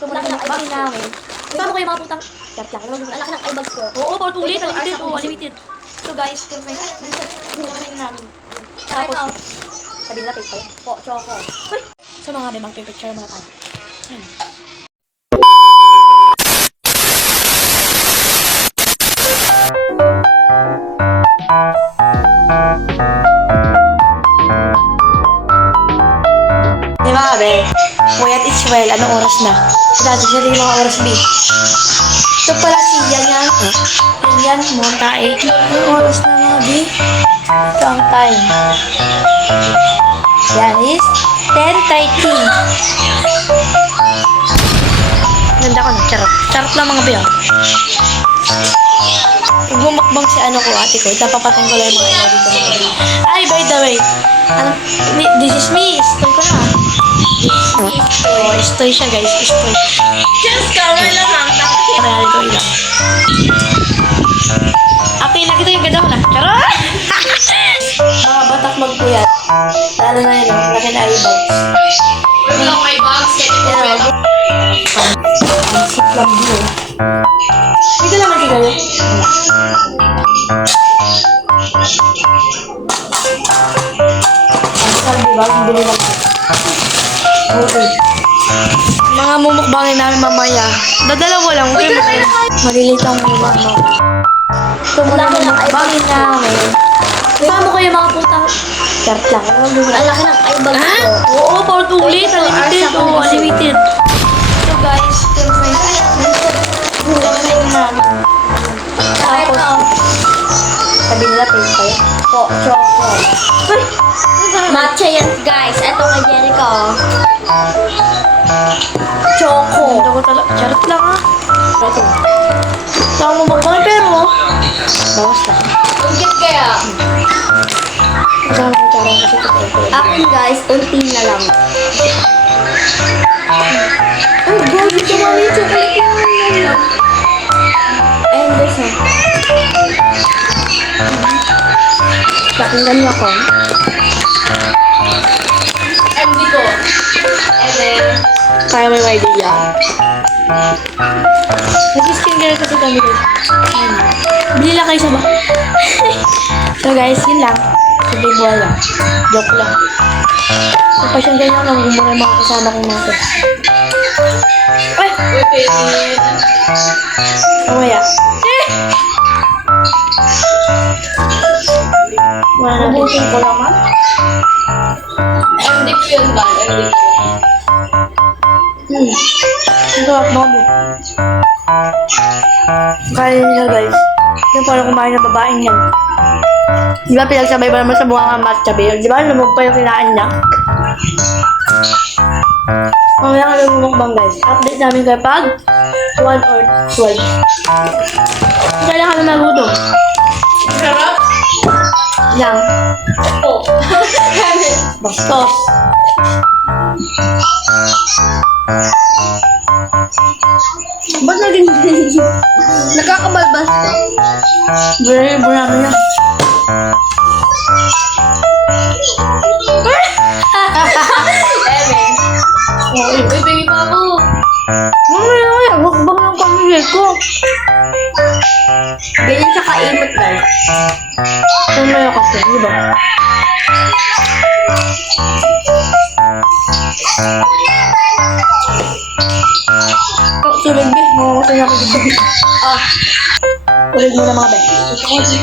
Tumunang bakit namin. Iba mo kayo mga putang... Cut lang. Ang laki ng eyebags ko. Oo, for 2 late. Unlimited. Oo, unlimited. So guys, kung may... Tumunang namin. Tapos, sabi nila tape kayo. Po, choco. So mga may mag-picture mga tayo. Di ba kabe? Wait, it's well. Anong oras na? Dati siya rin yung mga oras, B. Ito pala si Yan. Yan, mo tae. Anong oras na mga, B? Ito ang time. Yan is 10:30. Ganda ko na. Charot. Charot lang mga B. Pag bumakbang si ano ko, ate ko, napapatay ko lang yung mga ina dito mga B. Ay, by the way. Ano? This is me. Stoy ko na. Oh, stoy siya guys. Stoy. Just kamay lang. Kaya dito ilang. Okay, lagi ito yung ganda ko na. Charot! Mga batak magpuyat. Lalo na yun, laki na eyebags. Wala may bags. Pero, ang sitlam din. Dito naman si Gayo. Ang sarap diba? Ang bili lang. Okay. Mga mumukbangin namin mamaya. Dadalawa lang. Maliliit ang mga ano. Ito muna mumukbangin namin. Saan mo kayo mga putang... Chart lang. Ang laki ng eyebags ko. Oo, for 2 late. Unlimited. Oo, unlimited. So guys, ito may... Mumukbangin namin. Tapos, sabi nila tape kayo. Po, choco. Matcha yan guys. Ito kay Jericho. Choco. Ito ko talaga. Charot lang ah. Ito. Ito ang mumukbangin pero... Bawas lang. Ugit kaya. Kasama ko charang kasi ito tayo. Akin guys, unti na lang. Oh, bro, dito mami yung chocolate yan. And this one. Pakinggan mo ako. And dito. And then, Kaya may idea. Nag-skincare kasi kami guys. Bili lang kayo sa ba? So guys, yun lang. Sabi buwan lang. Joke lang. Kapasyan ganyan lang gumura yung mga kasama kong natin. Ay! wait. Mamaya. Wala na. Ubusin ko naman. MD ko yun ba? MD ko. Ang sarap mami. Kaya niya guys. Yung parang kumain na babaeng yan. Di ba pinagsabay ba naman sa bunga ng matcha babe? Di ba lumog pa yung kinain niya? Mamaya ka lumukbang guys. Update namin kapag 1 or 12. Kaya kami magutom. Sarap? Lang. Oo. Bastos. Ba't naging Nakakabalbas ka. Bura namin yan. Eme. Uy, baby pa ako. Mamaya, mukbang ng pamilya ko. Ganyan siya kaimot guys. Mamaya kasi, di ba? Oh, si Rigby, makakasal na ako dito. Ah, ulit mo na mga be. Thank you.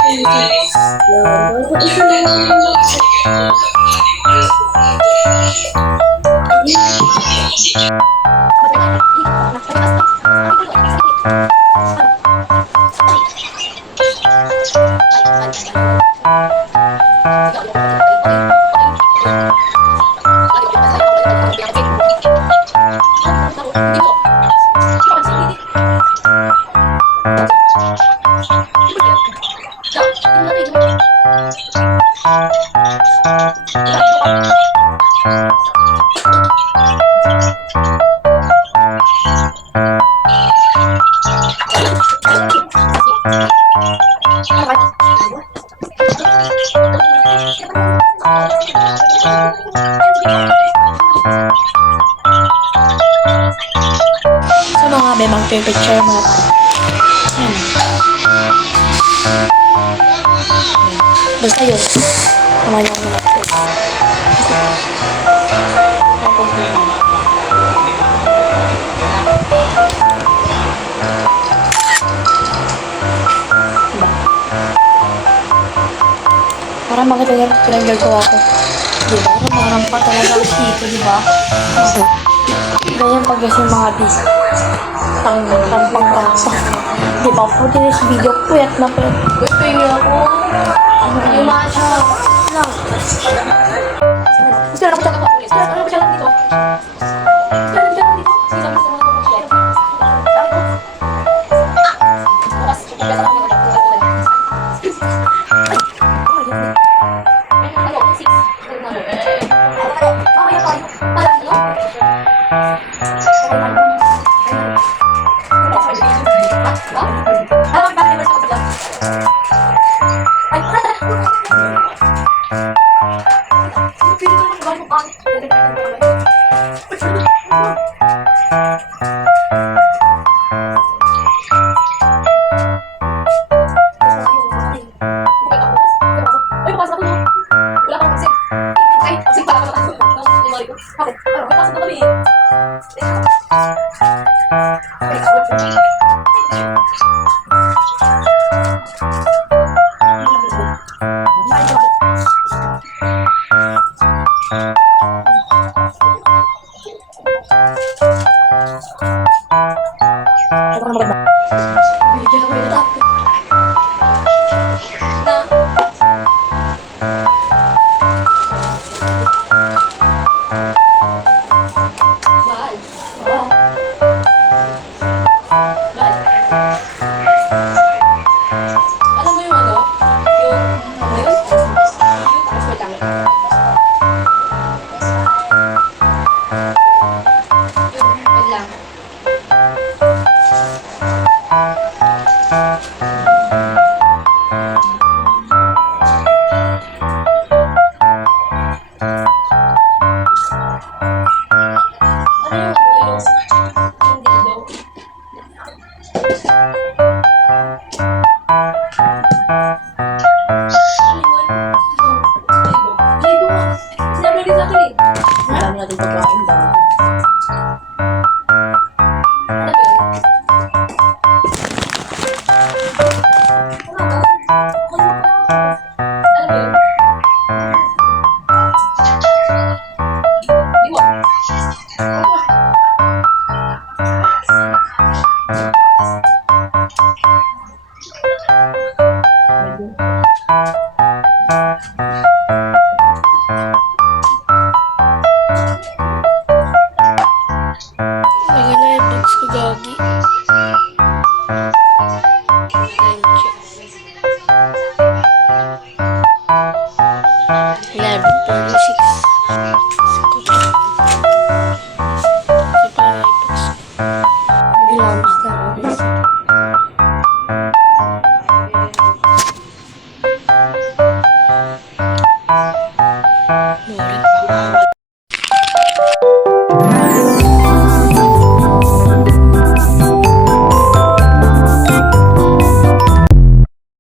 mga be, magpipicture muna tayo. Ayan. Basta yun. Tama niya muna. Para makita niya pinagagawa ko. Diba? Parang pa talaga ako dito, diba? Ganyan pag kasi mga bis. Tampang-tampang. Diba? For today's video, puyat na puyat. Gusto niyo ako. Yung matcha. Lang. Gusto na ako siya ako. Gusto na ako siya dito. Alam mo yung ano? Wait lang. Nag-live ko gagi.